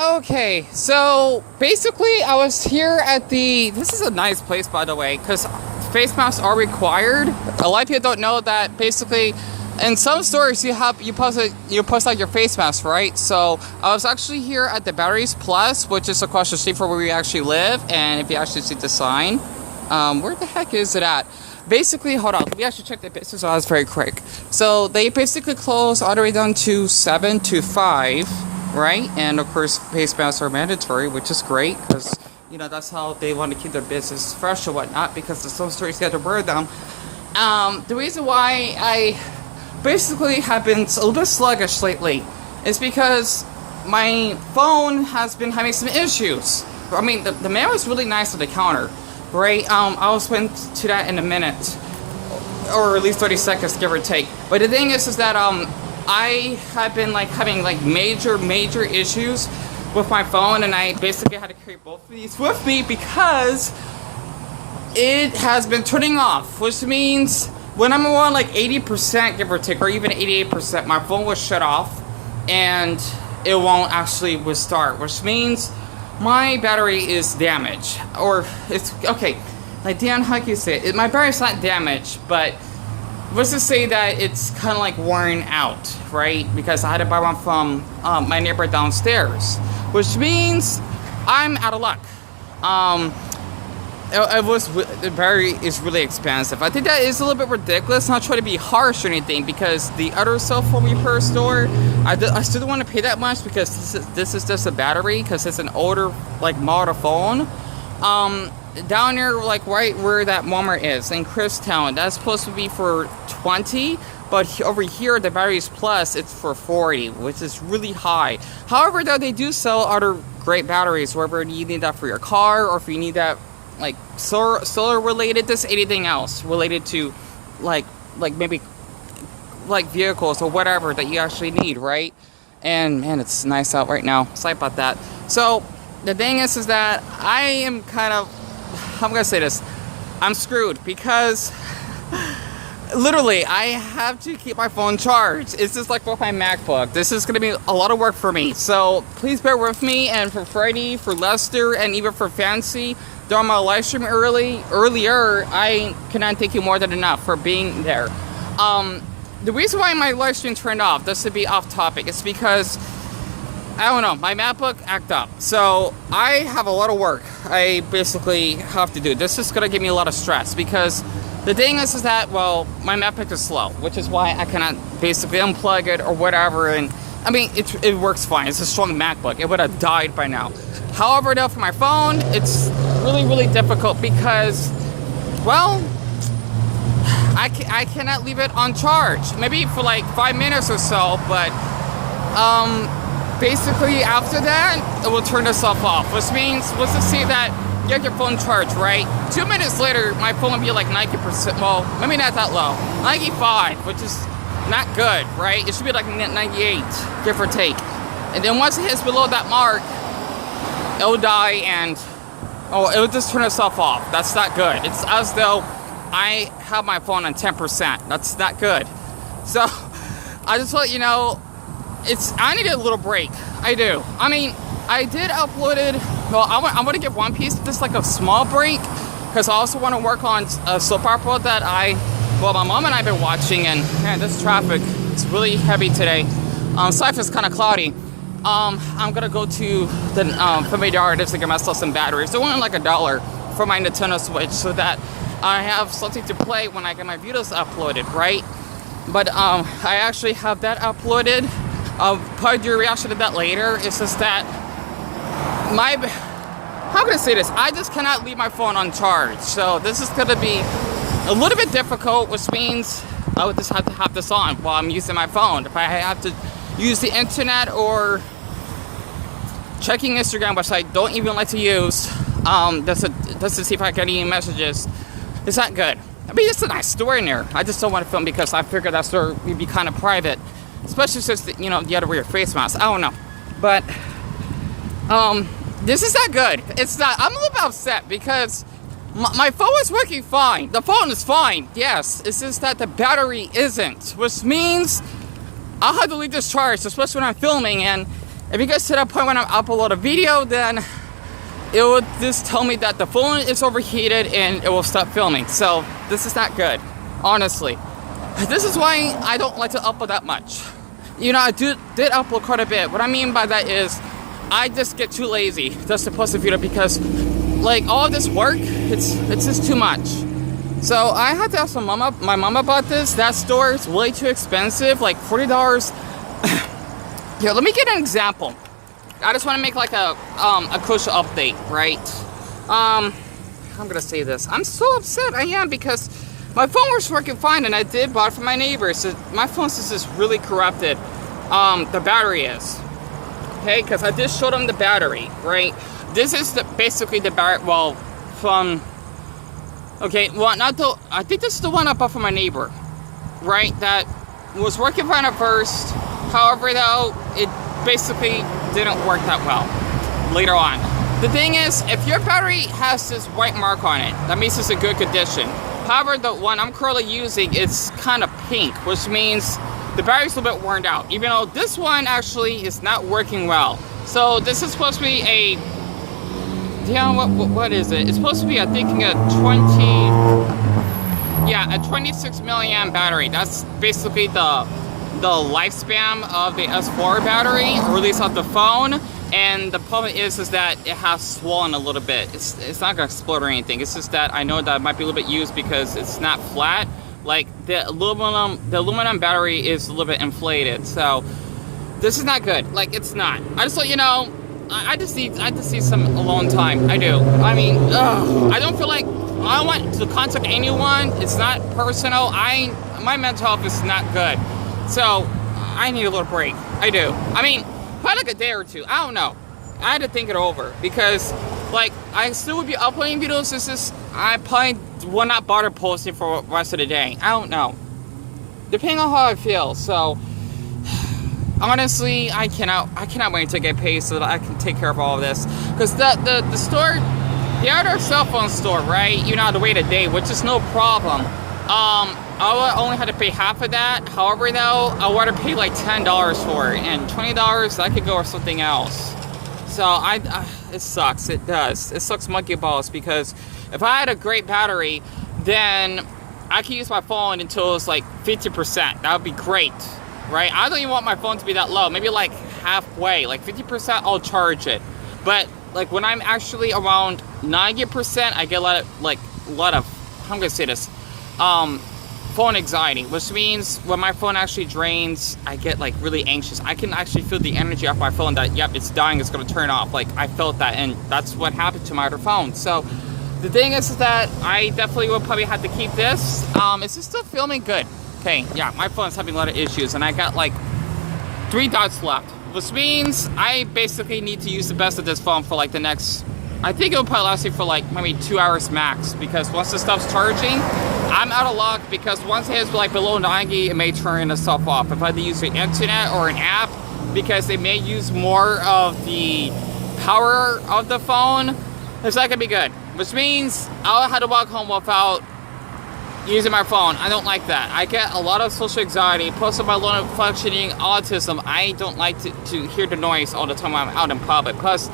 Okay, so basically I was here at this is a nice place, by the way, because face masks are required. A lot of people don't know that basically in some stores you post out your face mask, right? So I was actually here at the Batteries Plus, which is across the street from where we actually live, and if you actually see the sign, where the heck is it at? Basically, hold on, we actually checked the business hours very quick. So they basically close all the way down to 7 to 5. Right, and of course face masks are mandatory, which is great because that's how they want to keep their business fresh or whatnot, because the some stores get to wear them. The reason why I basically have been a little bit sluggish lately is because my phone has been having some issues. I mean, the mail is really nice on the counter, right? I'll spend to that in a minute, or at least 30 seconds, give or take. But the thing is that I have been having major issues with my phone, and I basically had to carry both of these with me because it has been turning off, which means when I'm on 80%, give or take, or even 88%, my phone will shut off and it won't actually restart, which means my battery is damaged. Or it's okay, Deon, how can you say it? My battery's not damaged, but let's just say that it's kind of worn out, right? Because I had to buy one from my neighbor downstairs, which means I'm out of luck. The battery is really expensive. I think that is a little bit ridiculous. Not trying to be harsh or anything, because the other cell phone repair store, I still don't want to pay that much because this is just a battery, because it's an older model phone. Down there, right where that Walmart is in Christown, that's supposed to be for 20, but over here the Batteries Plus, it's for 40, which is really high. However, though, they do sell other great batteries, whether you need that for your car, or if you need that solar related, just anything else related to maybe vehicles or whatever that you actually need, right? And man, it's nice out right now. Sorry about that. So the thing is that I am I'm gonna say this, I'm screwed, because literally I have to keep my phone charged. It's just like with my MacBook. This is gonna be a lot of work for me, so please bear with me. And for Friday, for Lester, and even for Fancy during my live stream earlier, I cannot thank you more than enough for being there. The reason why my live stream turned off, just to be off topic, is because I don't know, my MacBook acted up. So I have a lot of work I basically have to do. This is gonna give me a lot of stress, because the thing is that, well, my MacBook is slow, which is why I cannot basically unplug it or whatever. And I mean, it works fine. It's a strong MacBook. It would have died by now. However, though, for my phone, it's really difficult because, well, I cannot leave it on charge. Maybe for 5 minutes or so, but basically after that, it will turn itself off, which means, let's just say that you have your phone charged, right? 2 minutes later, my phone will be 90%, well, maybe not that low, 95, which is not good, right? It should be 98, give or take. And then once it hits below that mark, it'll die, and it'll just turn itself off. That's not good. It's as though I have my phone on 10%. That's not good. So I just let you know, I need a little break. I do. I mean, I did upload it. Well, I'm going to give One Piece just a small break, because I also want to work on a soap opera that my mom and I have been watching. And man, this traffic is really heavy today. Life is kind of cloudy. I'm going to go to the Familiar Artist to get myself some batteries. They're only $1 for my Nintendo Switch, so that I have something to play when I get my videos uploaded, right? But I actually have that uploaded. I'll probably do a reaction to that later. It's just that how can I say this? I just cannot leave my phone on charge. So this is gonna be a little bit difficult, which means I would just have to have this on while I'm using my phone. If I have to use the internet or checking Instagram, which I don't even like to use, just to see if I get any messages, it's not good. I mean, it's a nice story in there. I just don't want to film because I figured that story would be kind of private. Especially since, you had to wear your face mask. I don't know. But, this is not good. It's not. I'm a little bit upset because my phone is working fine. The phone is fine, yes. It's just that the battery isn't. Which means I'll have to leave this charged, especially when I'm filming. And if it gets to that point when I upload a video, then it will just tell me that the phone is overheated and it will stop filming. So this is not good, honestly. This is why I don't like to upload that much. You know, I did upload quite a bit. What I mean by that is I just get too lazy just to post a video because like all of this work, it's just too much. So I had to ask my mom about this. That store is way too expensive, like $40. Here, let me get an example. I just want to make like a crucial update, right? I'm gonna say this. I'm so upset. I am, because my phone was working fine, and I did buy it from my neighbor. So my phone is just really corrupted. The battery is. Okay, because I just showed them the battery, right? This is basically the battery. Well, from. Okay, well, not the. I think this is the one I bought from my neighbor, right? That was working fine at first. However, though, it basically didn't work that well later on. The thing is, if your battery has this white mark on it, that means it's in good condition. However, the one I'm currently using is kind of pink, which means the battery's a little bit worn out, even though this one actually is not working well. So this is supposed to be a, yeah, what is it? It's supposed to be, I think, a 26 milliamp battery. That's basically the lifespan of the S4 battery, or at least of the phone. And the problem is that it has swollen a little bit. It's not gonna explode or anything. It's just that I know that it might be a little bit used because it's not flat. Like the aluminum battery is a little bit inflated. So this is not good. Like, it's not. I just let you know. I just need some alone time. I do. I mean, I don't feel like I don't want to contact anyone. It's not personal. My mental health is not good. So, I need a little break. I do. I mean, probably like a day or two. I don't know. I had to think it over. Because, like, I still would be uploading videos. It's just, I probably will not bother posting for the rest of the day. I don't know. Depending on how I feel. So, honestly, I cannot wait to get paid so that I can take care of all of this. Because the store, the other cell phone store, right? You know, I had to wait a day, which is no problem. I only had to pay half of that. However, though, I want to pay like $10 for it, and $20 I could go with something else. So it sucks. It does. It sucks monkey balls, because if I had a great battery, then I could use my phone until it's like 50%. That would be great, right? I don't even want my phone to be that low. Maybe like halfway, like 50%. I'll charge it. But like when I'm actually around 90%, I get a lot of I'm gonna say this. Phone anxiety, which means when my phone actually drains, I get like really anxious. I can actually feel the energy off my phone that, yep, it's dying, it's gonna turn off. Like, I felt that, and that's what happened to my other phone. So the thing is that I definitely will probably have to keep this. Is this still filming? Good. Okay, yeah, my phone's having a lot of issues, and I got like 3 dots left, which means I basically need to use the best of this phone for like the next, I think it'll probably last me for like maybe 2 hours max, because once this stuff's charging, I'm out of luck, because once it hits like below 90, it may turn itself off. If I had to use the internet or an app, because they may use more of the power of the phone, it's not gonna be good. Which means I'll have to walk home without using my phone. I don't like that. I get a lot of social anxiety, plus of my low functioning autism. I don't like to hear the noise all the time when I'm out in public. Plus,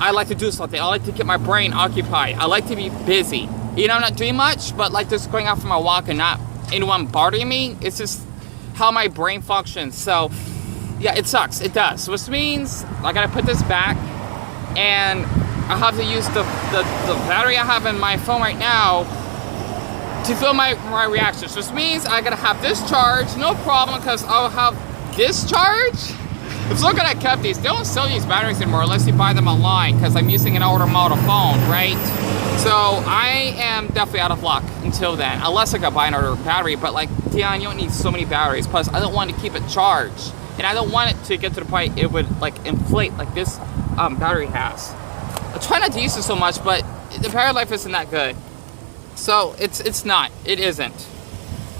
I like to do something. I like to get my brain occupied. I like to be busy. You know, I'm not doing much, but like just going out for my walk and not anyone bothering me. It's just how my brain functions. So, yeah, it sucks. It does. Which means I gotta put this back, and I have to use the battery I have in my phone right now to fill my reactions. Which means I gotta have this charge, no problem, because I'll have this charge. Let's look at kept these. They don't sell these batteries anymore unless you buy them online, because I'm using an older model phone, right? So I am definitely out of luck until then, unless I gotta buy another battery. But like, Deon, you don't need so many batteries. Plus, I don't want to keep it charged, and I don't want it to get to the point it would like inflate like this battery has. I try not to use it so much, but the battery life isn't that good. So it's not. It isn't.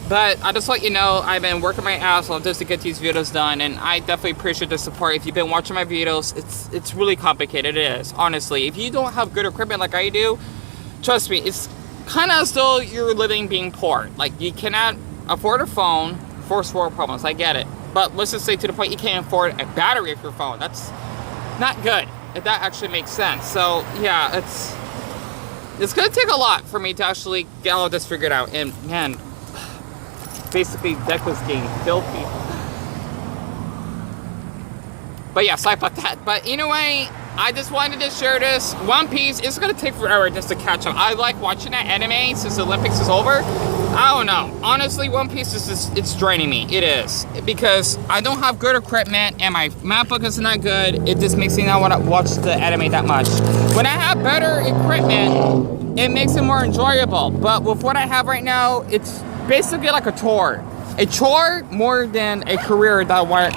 But I just let you know, I've been working my ass off just to get these videos done, and I definitely appreciate the support. If you've been watching my videos, it's really complicated. It is, honestly. If you don't have good equipment like I do, trust me, it's kind of as though you're living being poor. Like, you cannot afford a phone, first world problems. I get it. But let's just say to the point you can't afford a battery of your phone. That's not good, if that actually makes sense. So yeah, it's gonna take a lot for me to actually get all this figured out. And man, basically deck was getting filthy. But yeah, sorry about that. But anyway, I just wanted to share this. One Piece, it's gonna take forever just to catch up. I like watching that anime since the Olympics is over. I don't know. Honestly, One Piece is just, it's draining me. It is. Because I don't have good equipment and my MacBook is not good. It just makes me not want to watch the anime that much. When I have better equipment, it makes it more enjoyable. But with what I have right now, it's basically like a chore. A chore more than a career that I want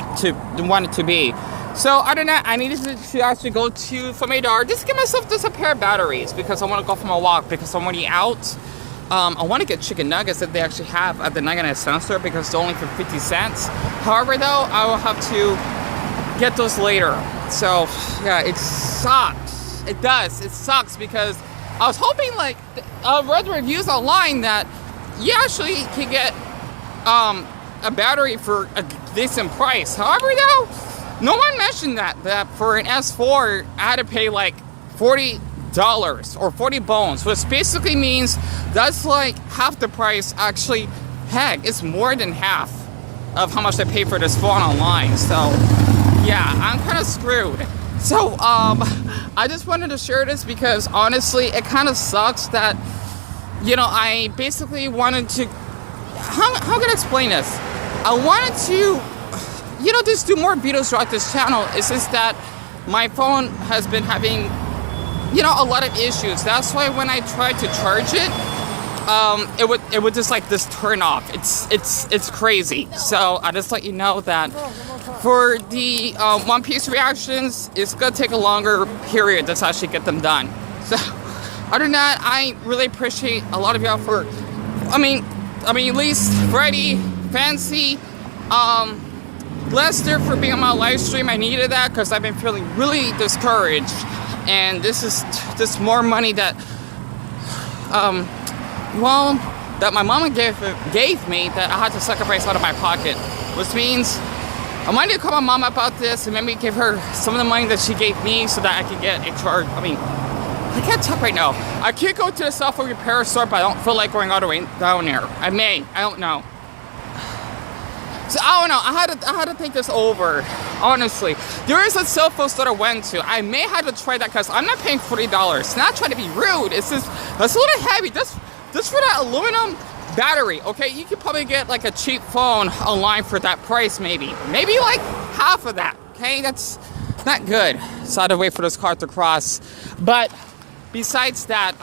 it to be. So other than that, I needed to actually go to Famedar, just give myself just a pair of batteries because I want to go for my walk because I'm already out. I want to get chicken nuggets that they actually have at the 99-cent store because they're only for 50 cents. However, though, I will have to get those later. So yeah, it sucks. It does. It sucks because I was hoping, like, I read reviews online that you actually can get a battery for a decent price. However, though, no one mentioned that for an S4, I had to pay like $40 or 40 bones, which basically means that's like half the price. Actually, heck, it's more than half of how much I paid for this phone online. So yeah, I'm kind of screwed. So I just wanted to share this because honestly, it kind of sucks that, you know, I basically wanted to, how can I explain this? I wanted to, you know, just do more videos throughout this channel. It's just that my phone has been having, you know, a lot of issues. That's why when I tried to charge it, it would just like this turn off. It's crazy. So I just let you know that for the One Piece reactions, it's gonna take a longer period to actually get them done. So other than that, I really appreciate a lot of y'all for, I mean, at least Freddy, Fancy, Lester for being on my live stream. I needed that because I've been feeling really discouraged. And this is just more money that, well, that my mama gave me that I had to sacrifice out of my pocket. Which means I might need to call my mom about this and maybe give her some of the money that she gave me so that I could get a charge. I mean, I can't talk right now. I can't go to the software repair store, but I don't feel like going all the way down there. I may. I don't know. So I don't know. I had to think this over. Honestly, there is a cell phone store I went to. I may have to try that because I'm not paying $40. Not trying to be rude. It's just that's a little heavy. Just for that aluminum battery. Okay, you could probably get like a cheap phone online for that price. Maybe like half of that. Okay, that's not good. So I had to wait for this car to cross. But besides that,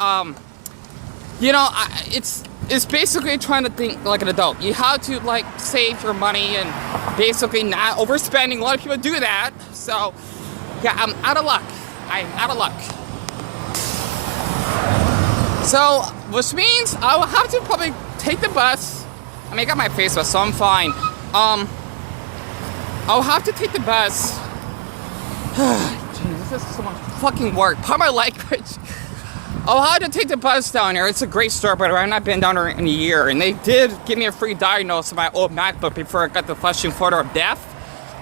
you know, it's basically trying to think like an adult. You have to like save your money and basically not overspending. A lot of people do that. So yeah, I'm out of luck. I'm out of luck. So, which means I will have to probably take the bus. I mean, I got my face mask, so I'm fine. I'll have to take the bus. Jeez, this is so much fucking work. Part of my language. I'll have to take the bus down here. It's a great store, but I've not been down there in a year. And they did give me a free diagnose of my old MacBook before I got the flashing photo of death.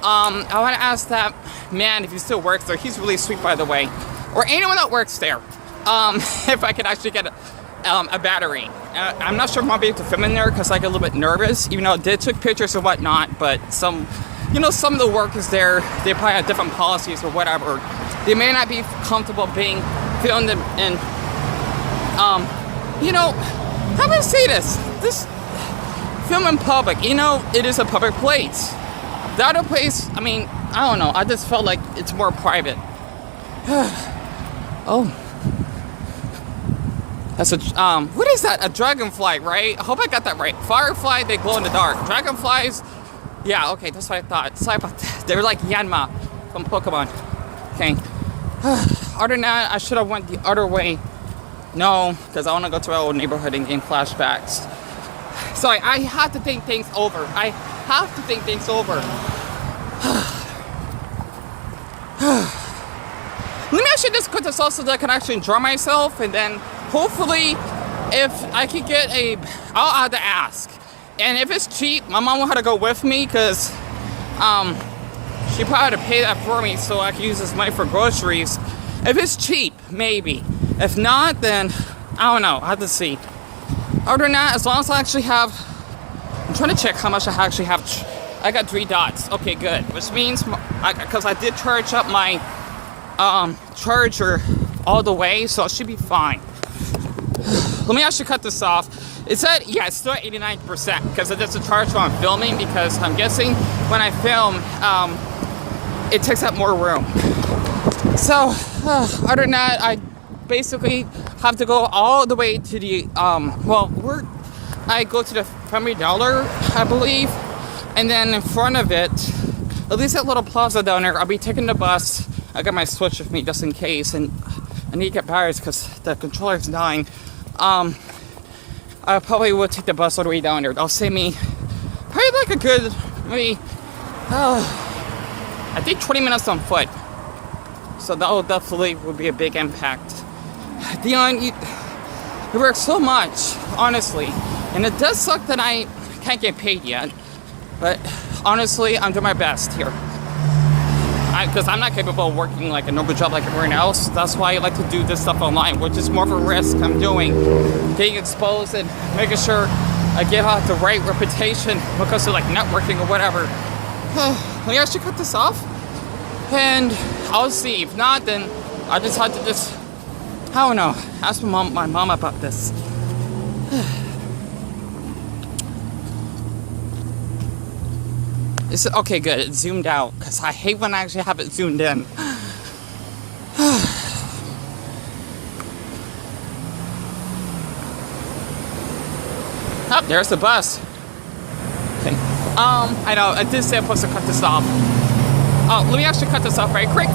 I want to ask that man if he still works there. He's really sweet, by the way. Or anyone that works there. If I could actually get a battery. I'm not sure if I'll be able to film in there because I get a little bit nervous, even though I did took pictures and whatnot. But some of the workers there, they probably have different policies or whatever. They may not be comfortable being filmed in you know, how do I say this? This film in public, you know, it is a public place. The other place, I mean, I don't know. I just felt like it's more private. Oh. That's a, what is that? A dragonfly, right? I hope I got that right. Firefly, they glow in the dark. Dragonflies, yeah, okay, that's what I thought. Sorry about that. They're like Yanma from Pokemon. Okay. Other than that, I should have went the other way. No, because I want to go to our old neighborhood and gain flashbacks. Sorry, I have to think things over. I have to think things over. Let me actually just put this also so that I can actually enjoy myself, and then hopefully, if I could get I'll have to ask. And if it's cheap, my mom will have to go with me because She probably had to pay that for me so I can use this money for groceries. If it's cheap, maybe. If not, then I don't know. I have to see. Other than that, as long as I actually have, I'm trying to check how much I actually have. I got 3 dots. Okay, good. Which means, because I did charge up my charger all the way, so it should be fine. Let me actually cut this off. It said, yeah, it's still at 89% because it is a charge while I'm filming, because I'm guessing when I film, it takes up more room. So, other than that, I basically have to go all the way to the, I go to the Family Dollar, I believe, and then in front of it, at least that little plaza down there, I'll be taking the bus. I got my Switch with me just in case, and I need to get batteries because the controller's dying. I probably would take the bus all the way down there. That'll save me probably like a good, maybe, I think 20 minutes on foot. So that will definitely would be a big impact. Deon, you work so much, honestly. And it does suck that I can't get paid yet. But honestly, I'm doing my best here. Because I'm not capable of working like a normal job like everyone else. That's why I like to do this stuff online, which is more of a risk I'm doing. Getting exposed and making sure I give out the right reputation because of like networking or whatever. Let me actually cut this off. And I'll see. If not, then I just have to I don't know, ask my mom about this. Okay, good. It's zoomed out because I hate when I actually have it zoomed in. Oh, there's the bus. Okay. I know. I did say I'm supposed to cut this off. Oh, let me actually cut this off right quick.